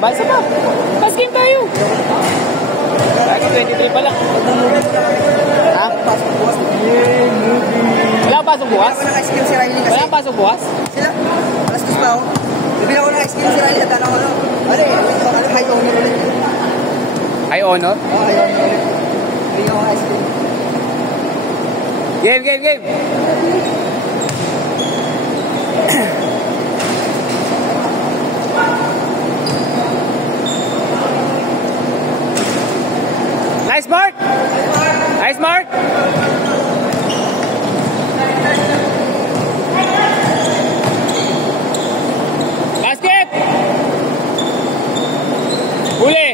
ba? Isa pa. Pass game tayo. Kahit 23 pa lang. Ha? Wala ang pasok bukas? Wala ka skill si Riley kasi. Wala ang pasok bukas? Sila, alas 2 pa ako. Bibili ako ng skill si Riley at ano. Ano high honor ulit. High honor? Oo, high honor ulit. Bibili ako ng skill. Game. Nice mark! Nice mark! Basket! Huli!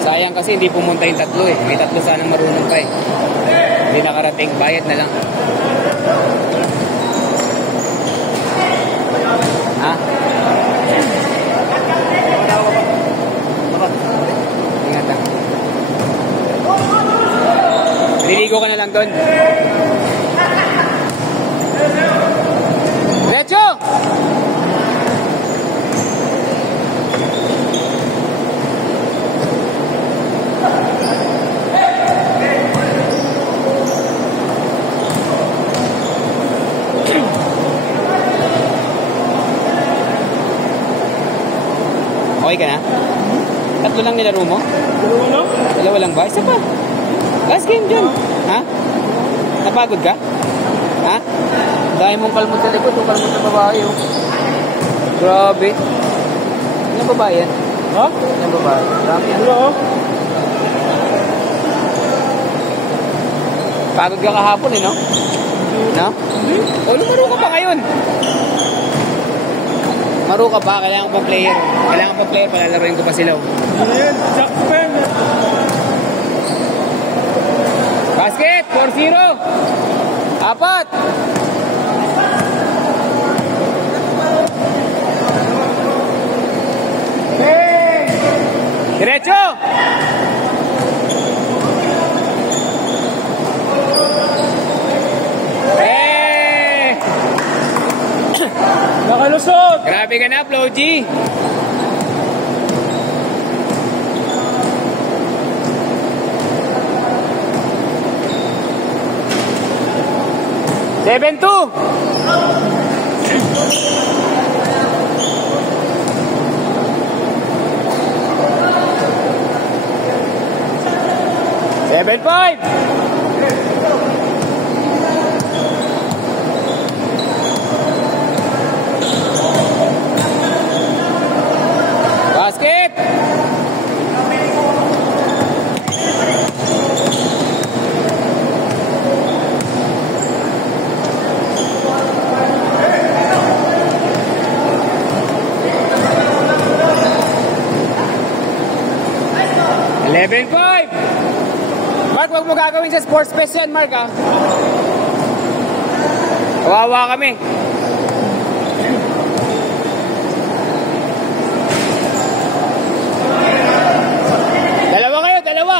Sayang kasi hindi pumunta yung tatlo eh. May tatlo sanang marunong pa eh. Hindi nakarating. Bayad na lang. Ha? Ingat ha. Niligo ka na lang doon. Diretso! Okay ka na? Tatlo lang nilaro mo? Dalawa lang ba? Isa pa. Last game dyan. Ha? Napagod ka? Ha? Dahil mong kalmot sa likod o kalmot sa babae. Oh. Grabe. Ano babae yan? Ha? Ano babae? Grabe yan. Pagod ka kahapon eh, no? No? O, lumaro ka pa ngayon. Maro ka ba? Kailangan pang player. Kailangan pang player. Palalaroin ko pa sila. Ayan, Jackson. Basket! 4-0! Apat! Hey! Diretso! Nakalusot! Grabe ka na, Flo G! Seven two. Seven five. Basket. Eleven five. Mark, wag mo gagawin sa sports fest yan, Mark, ha? Kawawa kami. Dalawa kayo, dalawa.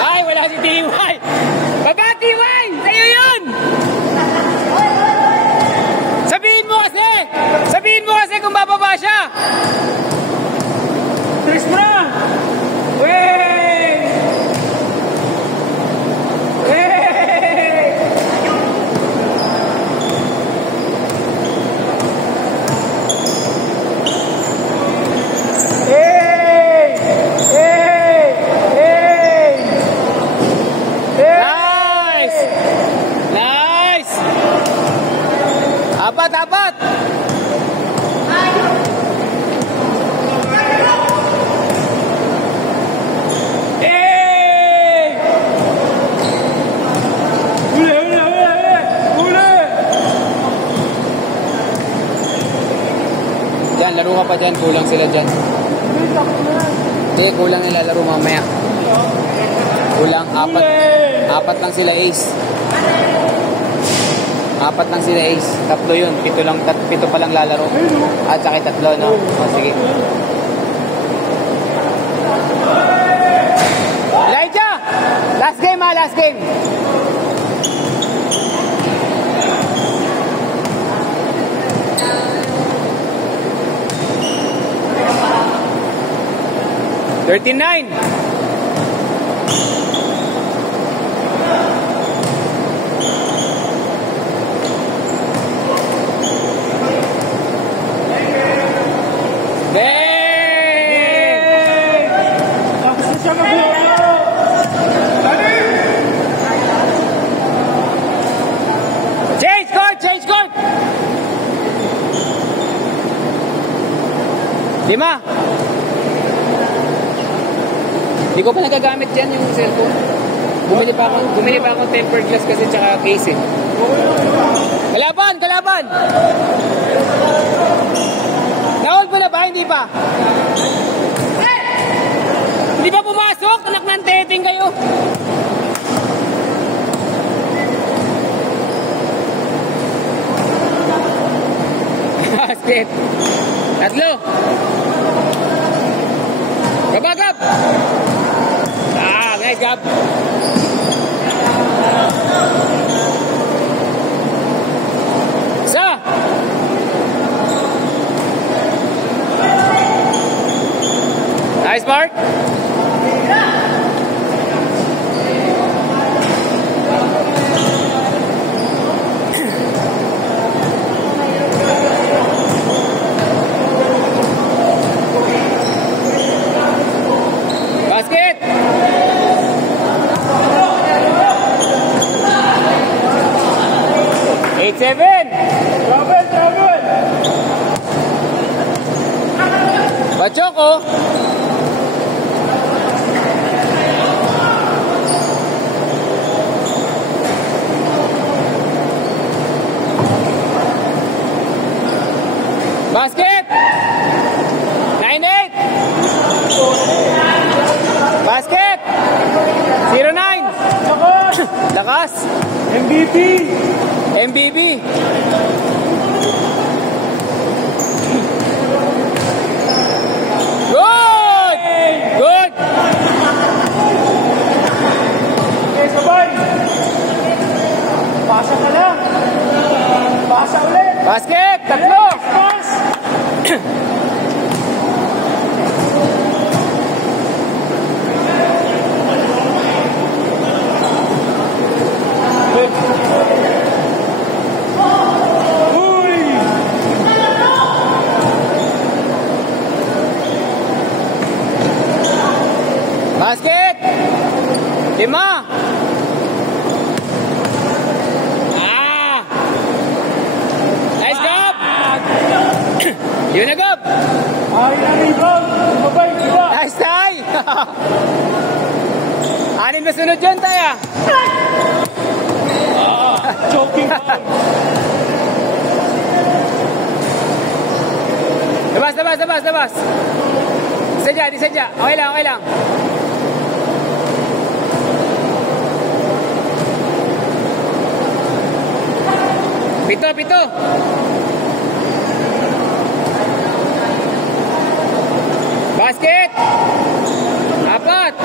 Ay, wala si TY. Baba, TY! Sa'yo yun! Sabihin mo kasi kung bababa siya. Chris na! Wey! Wey! Hey! Hey! Hey! Nice! Nice! Apat, apat! Diyan, laro ka pa dyan. Kulang sila dyan. Hindi, kulang nilalaro mamaya. Kulang, apat lang sila ace. Apat lang sila ace. Tatlo yun. Pito pa lang lalaro. At saka tatlo, no? O, sige. Elijah! Last game, ha? Last game. $39. Lima. Hindi ko pa nagagamit dyan yung cellphone. Bumili pa ako tempered glass kasi tsaka case eh. Kalaban! Na-hold mo na ba? Hindi pa? Hindi pa pumasok? Anak ng teteng kayo. Basket. Tatlo. Gab. Nice gab. Isa. Nice mark. Basket! 8-7! Trouble! Bachoko! Basket! 9-8! Basket! 0-9! Lakas! MVP! Good! Okay, sabay. Pasa ka lang. Pasa ulit. Basket! Tatlo! Pass. Basket! 5! Nice gob! Yun na gob! Ay, rebound. Sabay, diba? Nice tie! Anin na sunod yun, Taya! Choking foul. Labas! Isa dyan. Okay lang. Pito. Basket! 4!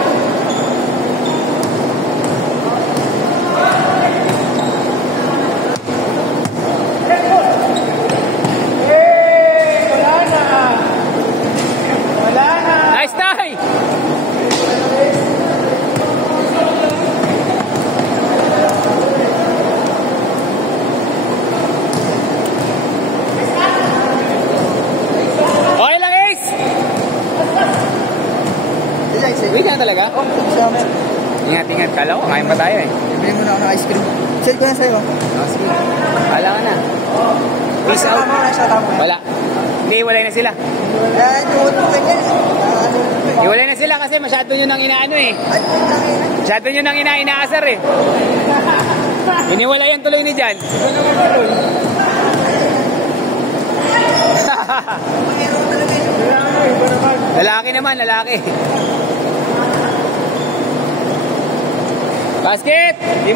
Wala na. Nice tie! Okay lang, Ace! Wait na talaga? Ingat. Kala ko, kain pa tayo eh. Bili mo na ako ng ice cream. Send ko na sa'yo. Sige. Kala ka na. Peace out. Wala. Hindi, walay na sila. Yan, yung ganyan. Iwalay na sila kasi masyado nyo nang inaano eh. Masyado nyo nang inaasar eh. Iniwalayan tuloy ni Jan. Lalaki naman. Basket! 5!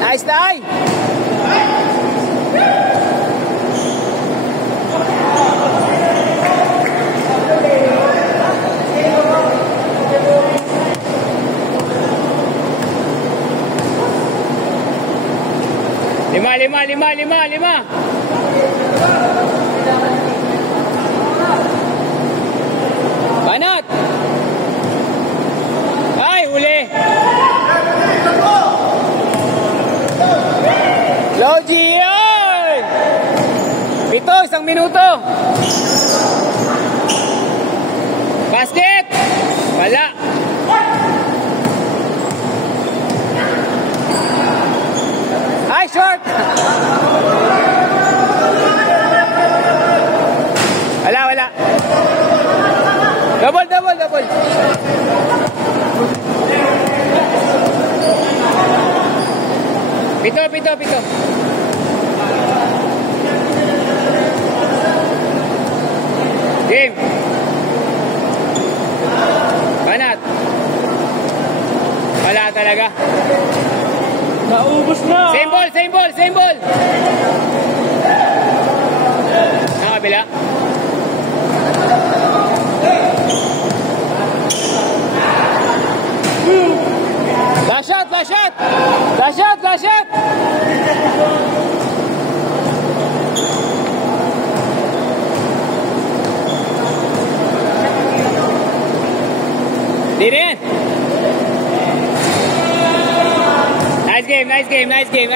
Nice, Tay! Lima. Banat! Ay, huli! Logi! Ay! 7, 1 minuto! Basket! Wala! Ay, short! Wala. Double. Pito. Game. Banat. Wala talaga. Naubos na. Same ball. Nakabila. Flash shot. Di rin. Nice game.